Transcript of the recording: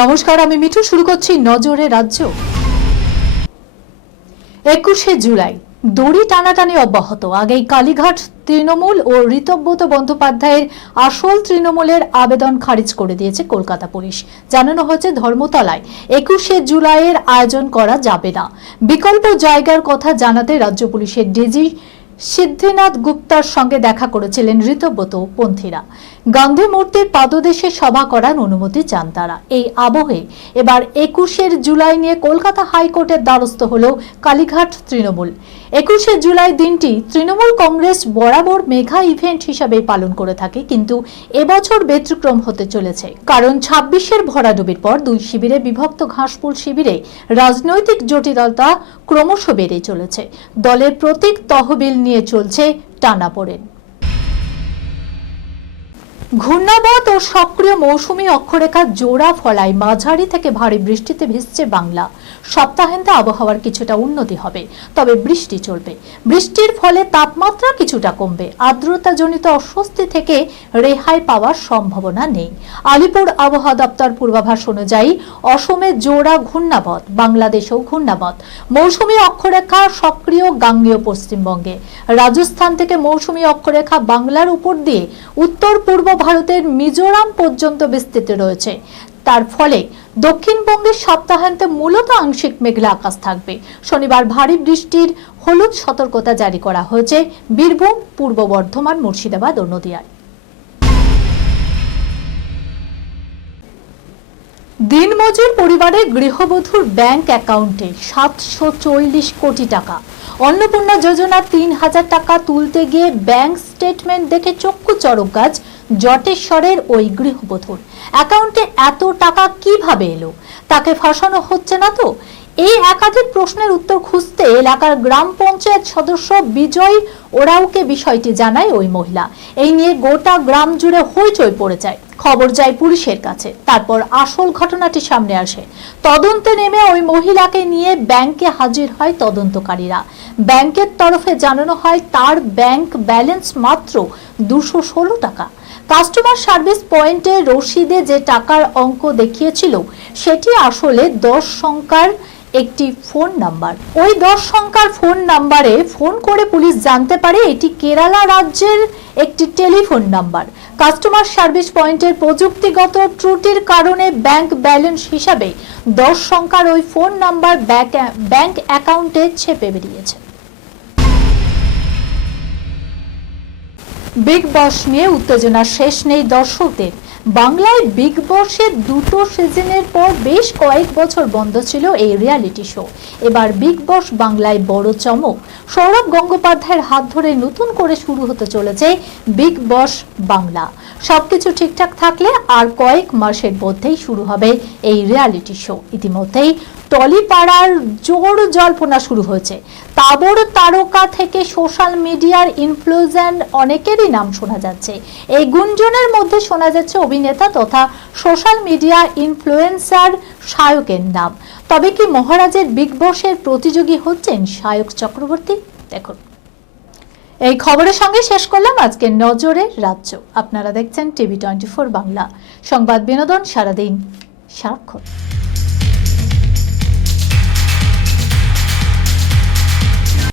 নমস্কার, আমি মিঠু। শুরু করছি নজরে রাজ্য। 21শে জুলাই দড়ি টানাটানি অব্যাহত। আগেই কালীঘাট তৃণমূল ও ঋতব্রত বন্দ্যোপাধ্যায়ের আসল তৃণমূলের আবেদন খারিজ করে দিয়েছে কলকাতা পুলিশ। জানানো হয়েছে ধর্মতলায় 21শে জুলাইয়ের আয়োজন করা যাবে না। বিকল্প জায়গার কথা জানাতে রাজ্য পুলিশের ডিজি সিদ্ধিনাথ গুপ্তার সঙ্গে দেখা করেছিলেন ঋতব্রত পন্থীরা। গান্ধী মূর্তির পাদদেশে সভা করার অনুমতি চান তারা। এই আবহে এবার 21শে জুলাই নিয়ে কলকাতা হাইকোর্টের দ্বারস্থ হল কালীঘাট তৃণমূল। 21শে জুলাই দিনটি তৃণমূল কংগ্রেস বরাবর মেগা ইভেন্ট হিসাবে পালন করে থাকে, কিন্তু এবছর ব্যতিক্রম হতে চলেছে। কারণ 26এর ভরাডুবির পর দুই শিবিরে বিভক্ত ঘাসফুল শিবিরে রাজনৈতিক জটিলতা ক্রমশ বেড়ে চলেছে। দলের প্রতীক তহবিল নিয়ে চলছে টানাপোড়েন। ঘূর্ণাবর্ত ও সক্রিয় মৌসুমী অক্ষরেখা জোড়া ফলায় মাঝারি থেকে ভারী বৃষ্টিতে ভিজছে বাংলা। সপ্তাহান্তে আবহাওয়ার কিছুটা উন্নতি হবে, তবে বৃষ্টি চলবে। বৃষ্টির ফলে তাপমাত্রা কিছুটা কমবে। আর্দ্রতাজনিত অস্বস্তি থেকে রেহাই পাওয়ার সম্ভাবনা নেই। আলিপুর আবহাওয়া দপ্তর পূর্বাভাস অনুযায়ী অসমে জোড়া ঘূর্ণাবর্ত, বাংলাদেশেও ঘূর্ণাবর্ত। মৌসুমী অক্ষরেখা সক্রিয় গাঙ্গেয় পশ্চিমবঙ্গে। রাজস্থান থেকে মৌসুমী অক্ষরেখা বাংলার উপর দিয়ে উত্তর পূর্ব ভারতের মিজোরাম পর্যন্ত বিস্তৃত রয়েছে। তার ফলে দক্ষিণবঙ্গের সপ্তাহান্তে মূলত আংশিক মেঘলা আকাশ থাকবে। শনিবার ভারী বৃষ্টির হলুদ সতর্কতা জারি করা হয়েছে বীরভূম, পূর্ব বর্ধমান, মুর্শিদাবাদ ও নদিয়ায়। দিনমজুর পরিবারের গৃহবধূর ব্যাংক অ্যাকাউন্টে 740 কোটি টাকা। অন্নপূর্ণা যোজনা 3000 টাকা তুলতে গিয়ে ব্যাংক স্টেটমেন্ট দেখে চক্ষু চড়ক গাছ জটেশ্বরের ওই গৃহবধূর। অ্যাকাউন্টে এত টাকা কিভাবে এলো? তাকে ফাঁসানো হচ্ছে না তো? এই একাধিক প্রশ্নের উত্তর খুঁজতে এলাকার গ্রাম পঞ্চায়েত সদস্য বিজয় ওরাওকে বিষয়টি জানায় ওই মহিলা। এই নিয়ে গোটা গ্রাম জুড়ে হইচই পড়ে যায়। খবর যায় পুলিশের কাছে। তারপর আসল ঘটনাটি সামনে আসে। তদন্তে নেমে ওই মহিলাকে নিয়ে ব্যাংকে হাজির হয় তদন্তকারীরা। ব্যাংকের তরফে জানানো হয় তার ব্যাংক ব্যালেন্স মাত্র 216 টাকা। কাস্টমার সার্ভিস পয়েন্টে রসিদে যে টাকার অঙ্ক দেখিয়েছিল সেটি আসলে 10 সংখ্যার একটি ফোন নাম্বার। ওই 10 সংখ্যার ফোন নাম্বারে ফোন করে পুলিশ জানতে পারে এটি কেরালা রাজ্যের একটি টেলিফোন নাম্বার। কাস্টমার সার্ভিস পয়েন্টের প্রযুক্তিগত ত্রুটির কারণে ব্যাংক ব্যালেন্স হিসাবে 10 সংখ্যার ওই ফোন নাম্বার ব্যাংক অ্যাকাউন্টে ছেপে বেরিয়েছে। বিগ বস নিয়ে উত্তেজনা শেষ নেই দর্শকদের। বাংলায় বিগ বসের দুটো সিজনের পর বেশ কয়েক বছর বন্ধ ছিল এই রিয়ালিটি শো। এবার বিগ বস বাংলায় বড় চমক। সৌরভ গঙ্গোপাধ্যায়ের হাত ধরে নতুন করে শুরু হতে চলেছে বিগ বস বাংলা। সবকিছু ঠিকঠাক থাকলে আর কয়েক মাসের মধ্যেই শুরু হবে এই রিয়ালিটি শো। ইতিমধ্যেই টলিপাড়ার জোর জল্পনা শুরু হয়েছে। তাবড় তারকা থেকে সোশ্যাল মিডিয়ার ইনফ্লুয়েন্সার অনেকেরই নাম শোনা যাচ্ছে। এই গুঞ্জনের মধ্যে শোনা যাচ্ছে অভিনেতা তথা সোশ্যাল মিডিয়া ইনফ্লুয়েন্সার সায়কের নাম। তবে কি মহারাজের বিগ বসের প্রতিযোগী হচ্ছেন সায়ক চক্রবর্তী? দেখুন, এই খবরের সঙ্গে শেষ করলাম আজকের নজরে রাজ্য। আপনারা দেখছেন টিভি 24 বাংলা, সংবাদ বিনোদন সারাদিন সারাক্ষণ।